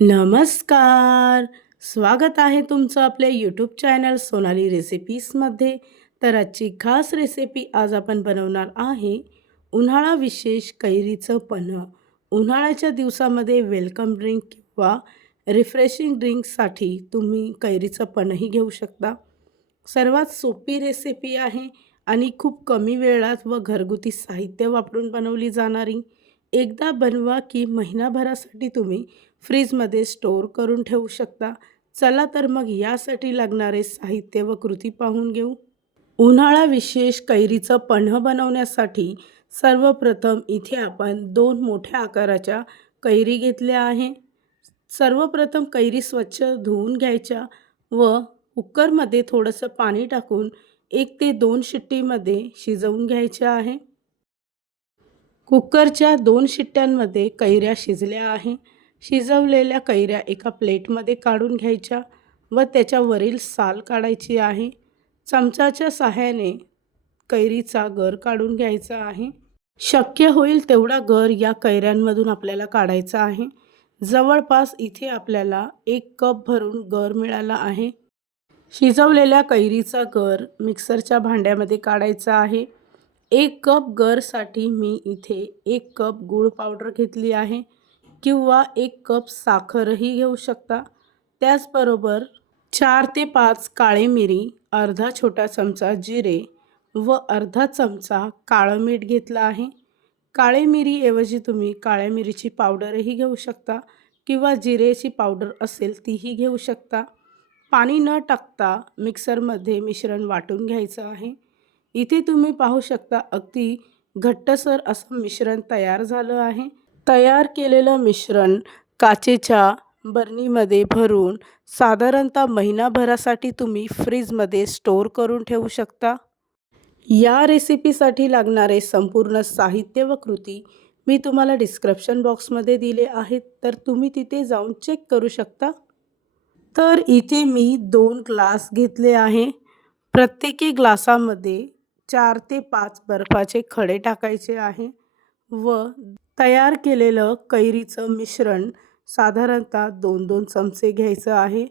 नमस्कार. स्वागत आहे तुमचं आपल्या यूट्यूब चॅनल सोनाली रेसिपीजमध्ये तर आजची खास रेसिपी आज आपण बनवणार आहे उन्हाळा विशेष कैरीचं पन्ह. उन्हाळ्याच्या दिवसामध्ये वेलकम ड्रिंक किंवा रिफ्रेशिंग ड्रिंकसाठी तुम्ही कैरीचं पन्हही घेऊ शकता. सर्वात सोपी रेसिपी आहे आणि खूप कमी वेळात व घरगुती साहित्य वापरून बनवली जाणारी. एकदा बनवा की महिनाभरासाठी तुम्ही फ्रीजमध्ये स्टोअर करून ठेवू शकता. चला तर मग यासाठी लागणारे साहित्य व कृती पाहून घेऊ. उन्हाळा विशेष कैरीचं पन्ह बनवण्यासाठी सर्वप्रथम इथे आपण दोन मोठ्या आकाराच्या कैरी घेतल्या आहे. सर्वप्रथम कैरी स्वच्छ धुवून घ्यायच्या व कुकरमध्ये थोडंसं पाणी टाकून एक ते दोन शिट्टीमध्ये शिजवून घ्यायच्या आहे. कुकरच्या दोन शिट्ट्यांमध्ये कैऱ्या शिजल्या आहे. शिजवलेल्या कैऱ्या एका प्लेटमध्ये काढून घ्यायच्या व त्याच्यावरील साल काढायची आहे. चमचाच्या सहाय्याने कैरीचा गर काढून घ्यायचा आहे. शक्य होईल तेवढा गर या कैऱ्यांमधून आपल्याला काढायचा आहे. जवळपास इथे आपल्याला एक कप भरून गर मिळाला आहे. शिजवलेल्या कैरीचा गर मिक्सरच्या भांड्यामध्ये काढायचा आहे. एक कप गरसाठी मी इथे एक कप गूळ पावडर घेतली आहे. किंवा एक कप साखरही घेऊ शकता. त्याचबरोबर चार ते पाच काळे मिरी अर्धा छोटा चमचा जिरे व अर्धा चमचा काळं मीठ घेतलं आहे. काळे मिरीऐवजी तुम्ही काळ्या मिरीची पावडरही घेऊ शकता किंवा जिरेची पावडर असेल तीही घेऊ शकता. पाणी न टाकता मिक्सरमध्ये मिश्रण वाटून घ्यायचं आहे. इथे तुम्ही पाहू शकता अगदी घट्टसर असं मिश्रण तयार झालं आहे. तयार केलेलं मिश्रण काचेच्या बरणीमध्ये भरून साधारणतः महिनाभरासाठी तुम्ही फ्रीजमध्ये स्टोअर करून ठेवू शकता. या रेसिपीसाठी लागणारे संपूर्ण साहित्य व कृती मी तुम्हाला डिस्क्रिप्शन बॉक्समध्ये दिले आहेत तर तुम्ही तिथे जाऊन चेक करू शकता. तर इथे मी दोन ग्लास घेतले आहे. प्रत्येकी ग्लासामध्ये चार ते पाच बर्फाचे खडे टाकायचे आहे व तयार केलेलं कैरीचं मिश्रण साधारणतः दोन दोन चमचे घ्यायचं आहे.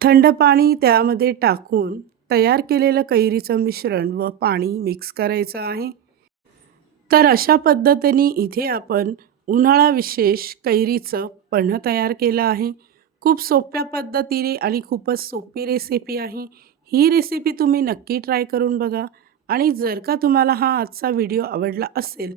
थंड पाणी त्यामध्ये टाकून तयार केलेलं कैरीचं मिश्रण व पाणी मिक्स करायचं आहे. तर अशा पद्धतीने इथे आपण उन्हाळा विशेष कैरीचं पन्ह तयार केलं आहे. खूप सोप्या पद्धतीने आणि खूपच सोपी रेसिपी आहे. ही रेसिपी तुम्ही नक्की ट्राय करून बघा. आणि जर का तुम्हाला हा आजचा व्हिडिओ आवडला असेल